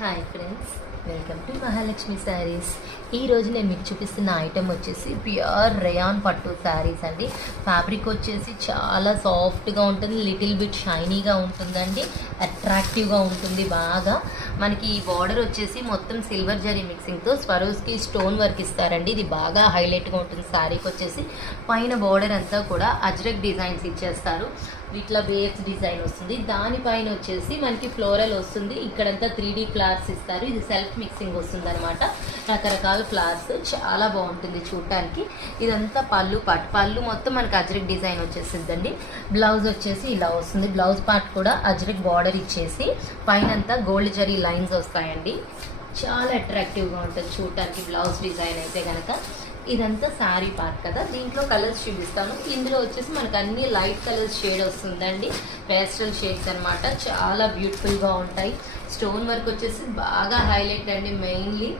Hi friends, welcome to Mahalakshmi saris. ఈరోజు నేను మీకు చూపిస్తున్న ఐటెం వచ్చేసి ప్యూర్ రేయాన్ పట్టు శారీస్ అండి. ఫ్యాబ్రిక్ వచ్చేసి చాలా సాఫ్ట్గా ఉంటుంది, లిటిల్ బిట్ షైనీగా ఉంటుందండి, అట్రాక్టివ్గా ఉంటుంది బాగా. మనకి ఈ బార్డర్ వచ్చేసి మొత్తం సిల్వర్ జరీ మిక్సింగ్తో స్వరోస్కి స్టోన్ వర్క్ ఇస్తారండి. ఇది బాగా హైలైట్గా ఉంటుంది శారీకి వచ్చేసి. పైన బార్డర్ అంతా కూడా అజ్రక్ డిజైన్స్ ఇచ్చేస్తారు. ఇట్లా వేవ్స్ డిజైన్ వస్తుంది, దానిపైన వచ్చేసి మనకి ఫ్లోరల్ వస్తుంది. ఇక్కడంతా 3D ఫ్లవర్స్ ఇస్తారు. ఇది సెల్ఫ్ మిక్సింగ్ వస్తుంది అనమాట. రకరకాల ఫ్లవర్స్ చాలా బాగుంటుంది చూడటానికి. ఇదంతా పళ్ళు మొత్తం మనకి అజ్రక్ డిజైన్ వచ్చేసిందండి. బ్లౌజ్ వచ్చేసి ఇలా వస్తుంది. బ్లౌజ్ పార్ట్ కూడా అజ్రక్ బార్డర్ ఇచ్చేసి పైన అంతా గోల్డ్ జరీ లైన్స్ వస్తాయండి. చాలా అట్రాక్టివ్గా ఉంటుంది చూడటానికి బ్లౌజ్ డిజైన్ అయితే కనుక. ఇదంతా శారీ పార్ట్ కదా. దీంట్లో కలర్స్ చూపిస్తాను. ఇందులో వచ్చేసి మనకు అన్ని లైట్ కలర్స్ షేడ్ వస్తుందండి, పేస్టల్ షేడ్స్ అనమాట. చాలా బ్యూటిఫుల్గా ఉంటాయి. స్టోన్ వర్క్ వచ్చేసి బాగా హైలైట్ అండి. మెయిన్లీ